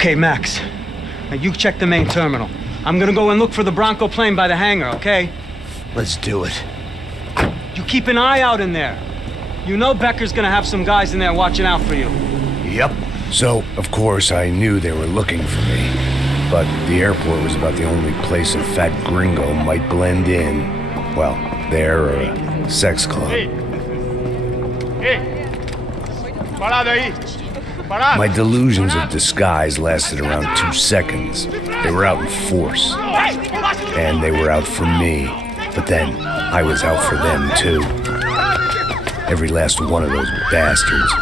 Okay, Max. Now you check the main terminal. I'm gonna go and look for the Branco plane by the hangar, okay? Let's do it. You keep an eye out in there. You know Becker's gonna have some guys in there watching out for you. Yep. So, of course, I knew they were looking for me. But the airport was about the only place a fat gringo might blend in. Well, there or a sex club. My delusions of disguise lasted around 2 seconds. They were out in force. And they were out for me. But then, I was out for them too. Every last one of those bastards.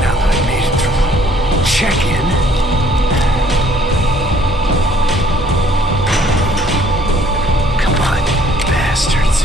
Now that I made it through check-in, come on, bastards.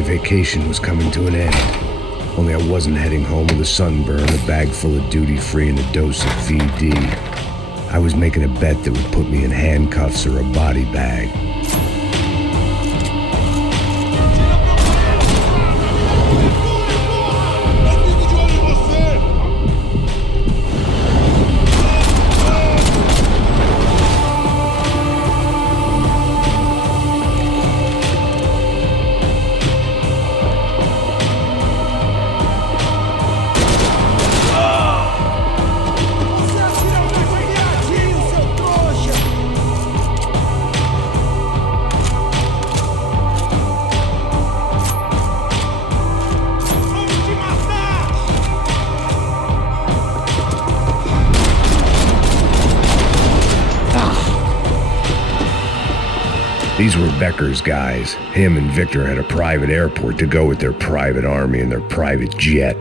Vacation was coming to an end. Only I wasn't heading home with a sunburn, a bag full of duty-free, and a dose of VD. I was making a bet that would put me in handcuffs or a body bag. These were Becker's guys. Him and Victor had a private airport to go with their private army and their private jet.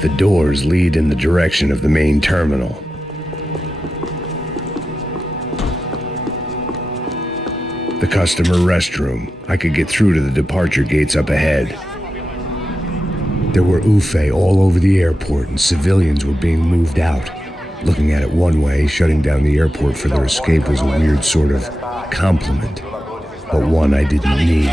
The doors lead in the direction of the main terminal. The customer restroom. I could get through to the departure gates up ahead. There were UFE all over the airport and civilians were being moved out. Looking at it one way, shutting down the airport for their escape was a weird sort of compliment, but one I didn't need.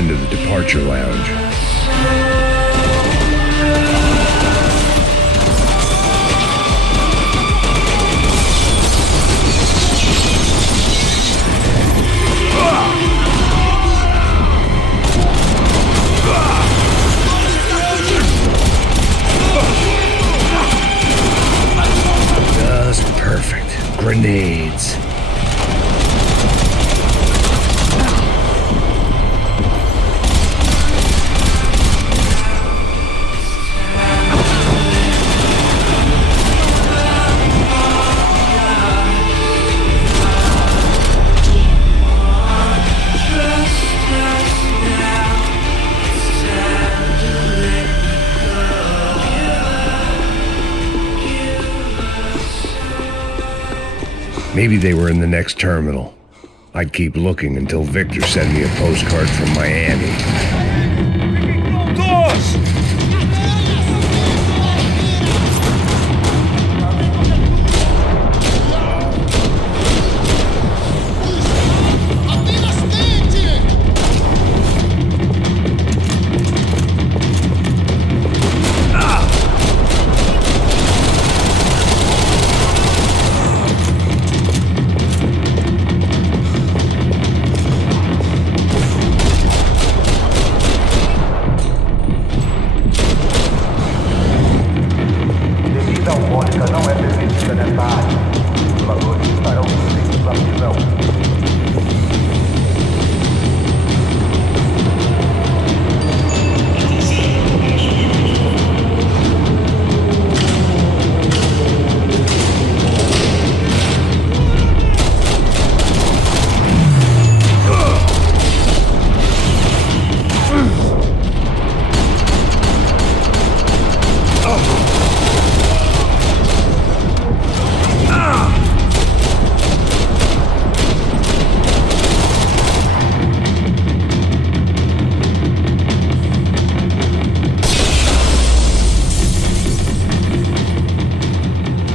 end of the departure lounge. Just perfect. Grenades. Maybe they were in the next terminal. I'd keep looking until Victor sent me a postcard from Miami. Doors!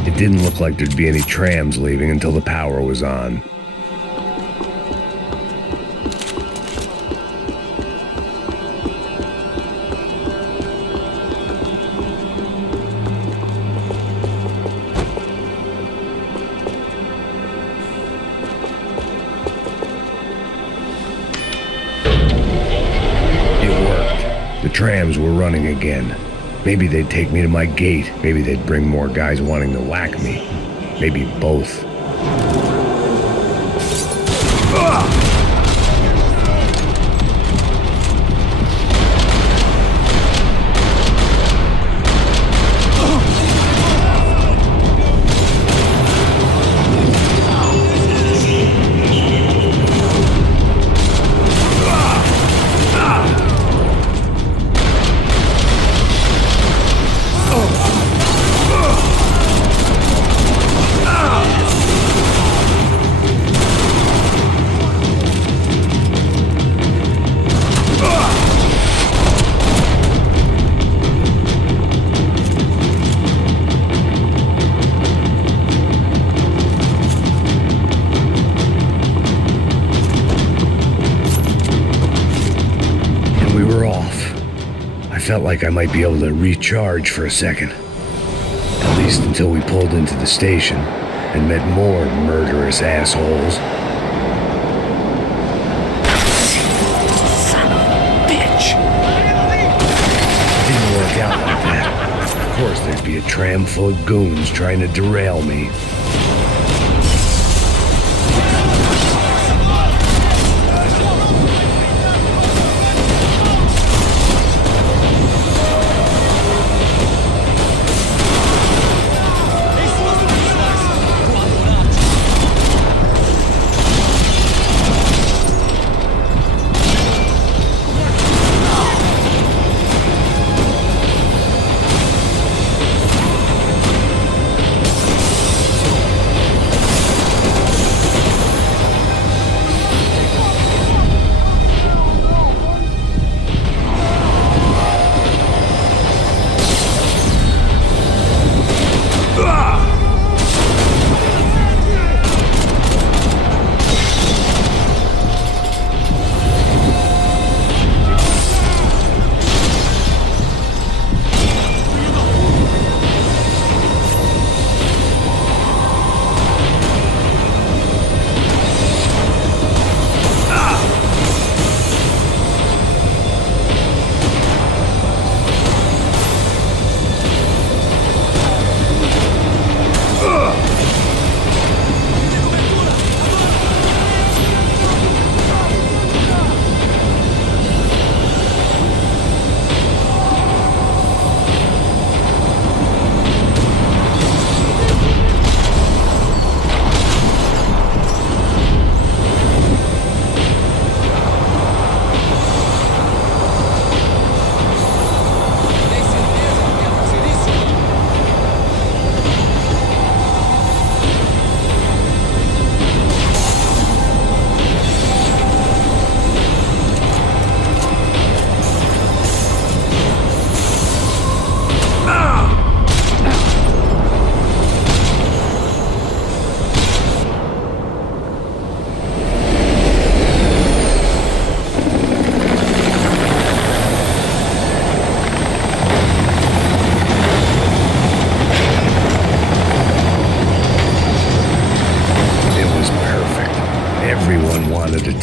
It didn't look like there'd be any trams leaving until the power was on. It worked. The trams were running again. Maybe they'd take me to my gate. Maybe they'd bring more guys wanting to whack me. Maybe both. Felt like I might be able to recharge for a second. At least until we pulled into the station and met more murderous assholes. Son of a bitch! It didn't work out like that. Of course there'd be a tram full of goons trying to derail me.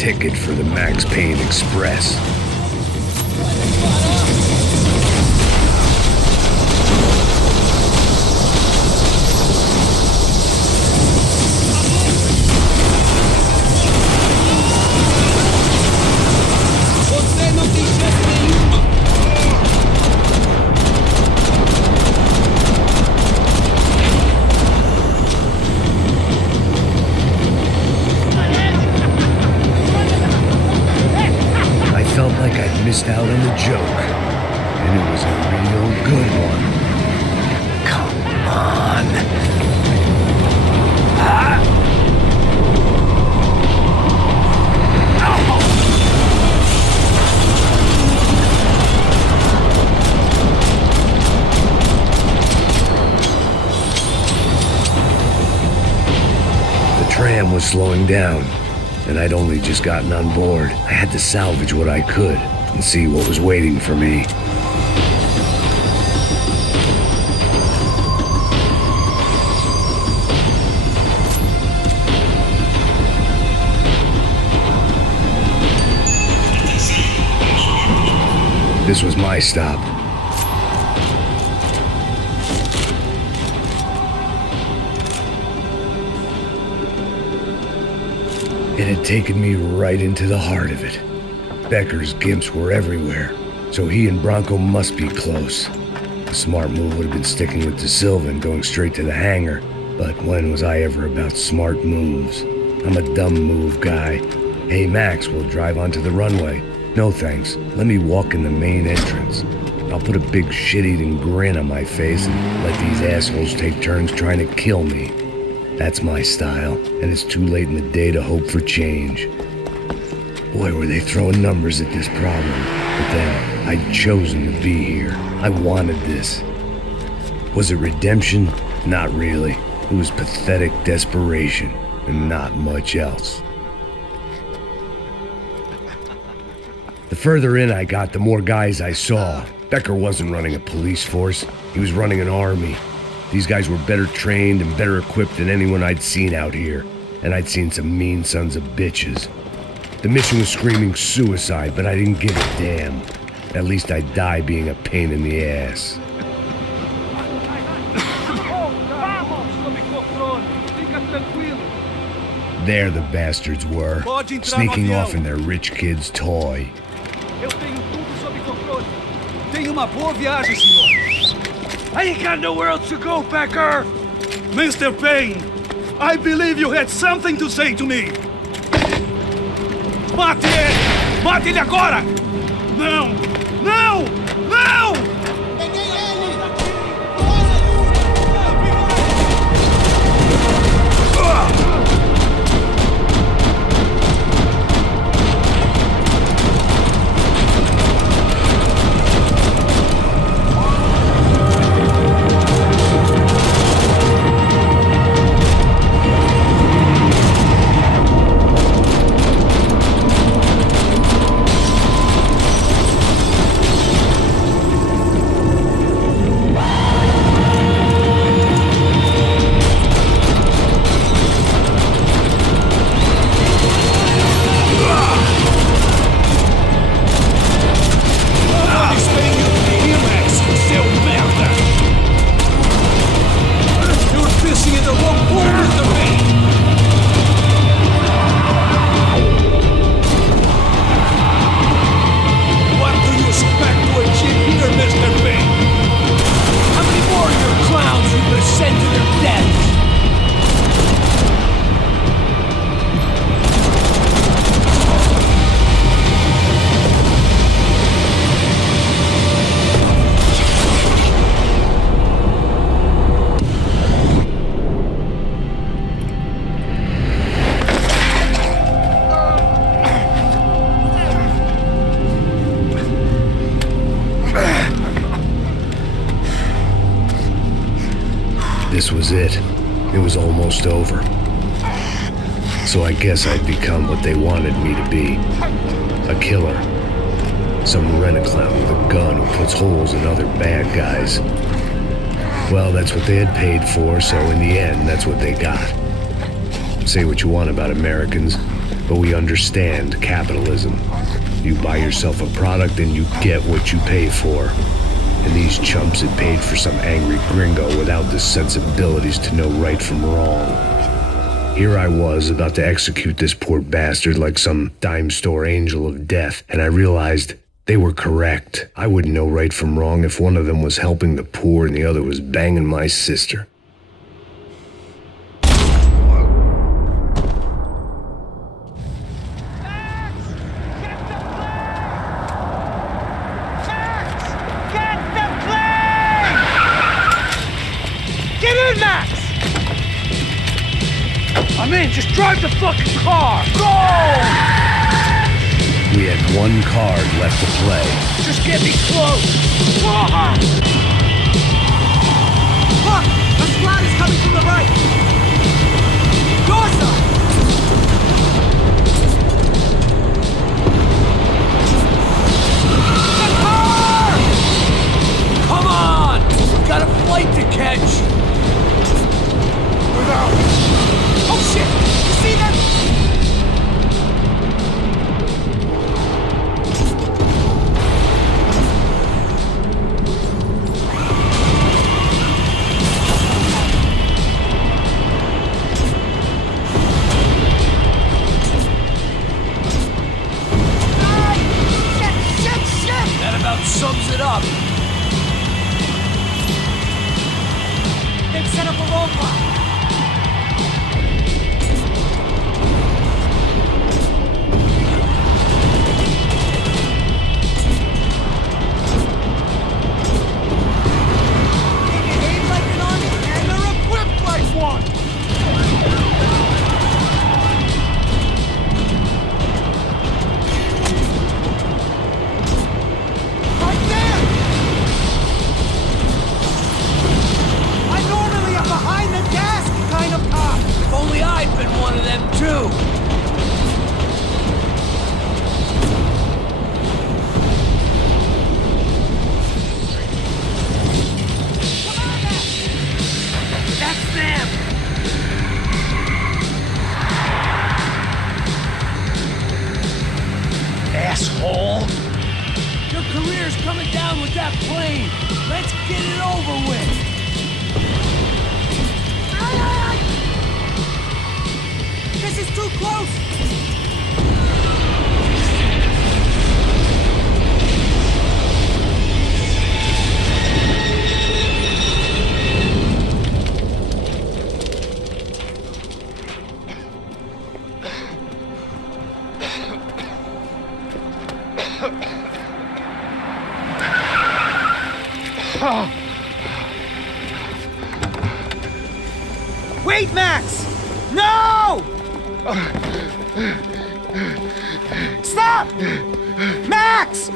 ticket for the Max Payne Express. Missed out on the joke, and it was a real good one. Come on. The tram was slowing down, and I'd only just gotten on board. I had to salvage what I could and see what was waiting for me. This was my stop. It had taken me right into the heart of it. Becker's gimps were everywhere, so he and Branco must be close. The smart move would have been sticking with De Silva and going straight to the hangar, but when was I ever about smart moves? I'm a dumb move guy. Hey Max, we'll drive onto the runway. No thanks, let me walk in the main entrance. I'll put a big shit-eating grin on my face and let these assholes take turns trying to kill me. That's my style, and it's too late in the day to hope for change. Boy, were they throwing numbers at this problem. But then, I'd chosen to be here. I wanted this. Was it redemption? Not really. It was pathetic desperation, and not much else. The further in I got, the more guys I saw. Becker wasn't running a police force. He was running an army. These guys were better trained and better equipped than anyone I'd seen out here. And I'd seen some mean sons of bitches. The mission was screaming suicide, but I didn't give a damn. At least I'd die being a pain in the ass. There the bastards were, sneaking off in their rich kid's toy. I ain't got nowhere else to go, Becker! Mr. Payne, I believe you had something to say to me. Mate ele! Mate ele agora! Não! Não! Não! Peguei ele! This was it. It was almost over. So I guess I'd become what they wanted me to be. A killer. Some rent-a-clown with a gun who puts holes in other bad guys. Well, that's what they had paid for, so in the end, that's what they got. Say what you want about Americans, but we understand capitalism. You buy yourself a product and you get what you pay for. And these chumps had paid for some angry gringo without the sensibilities to know right from wrong. Here I was about to execute this poor bastard like some dime store angel of death, and I realized they were correct. I wouldn't know right from wrong if one of them was helping the poor and the other was banging my sister. I'm in, just drive the fucking car! Go! We had one card left to play. Just get me close! Look! A squad is coming from the right! Your side! The car! Come on! We've got a flight to catch! Oh shit! You see them? Shit! That about sums it up. They've set up a roadblock. Asshole! Your career's coming down with that plane! Let's get it over with! This is too close! Wait, Max! No! Stop! Max!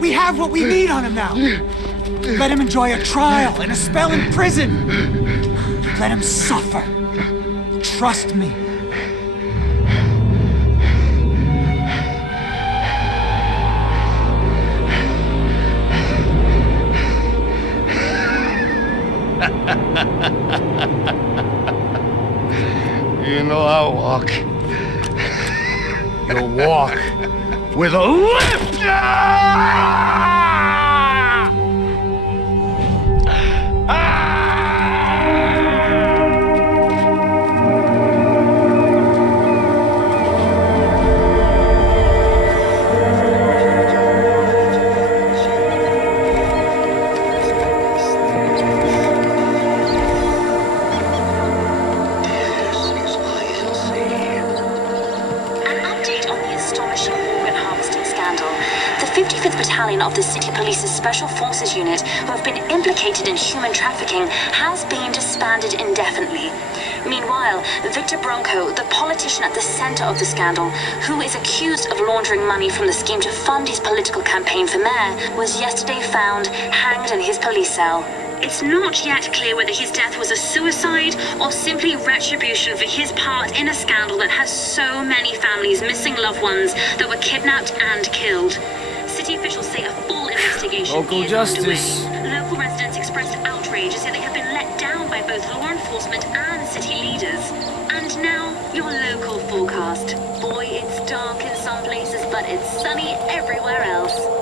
We have what we need on him now. Let him enjoy a trial and a spell in prison. Let him suffer. Trust me. You know I'll walk. You'll walk with a lift! Of the City Police's Special Forces Unit, who have been implicated in human trafficking, has been disbanded indefinitely. Meanwhile, Victor Branco, the politician at the center of the scandal, who is accused of laundering money from the scheme to fund his political campaign for mayor, was yesterday found hanged in his police cell. It's not yet clear whether his death was a suicide or simply retribution for his part in a scandal that has so many families missing loved ones that were kidnapped and killed. City officials say a full investigation Local is justice. underway. Local residents expressed outrage as if they have been let down by both law enforcement and city leaders. And now, your local forecast. Boy, it's dark in some places, but it's sunny everywhere else.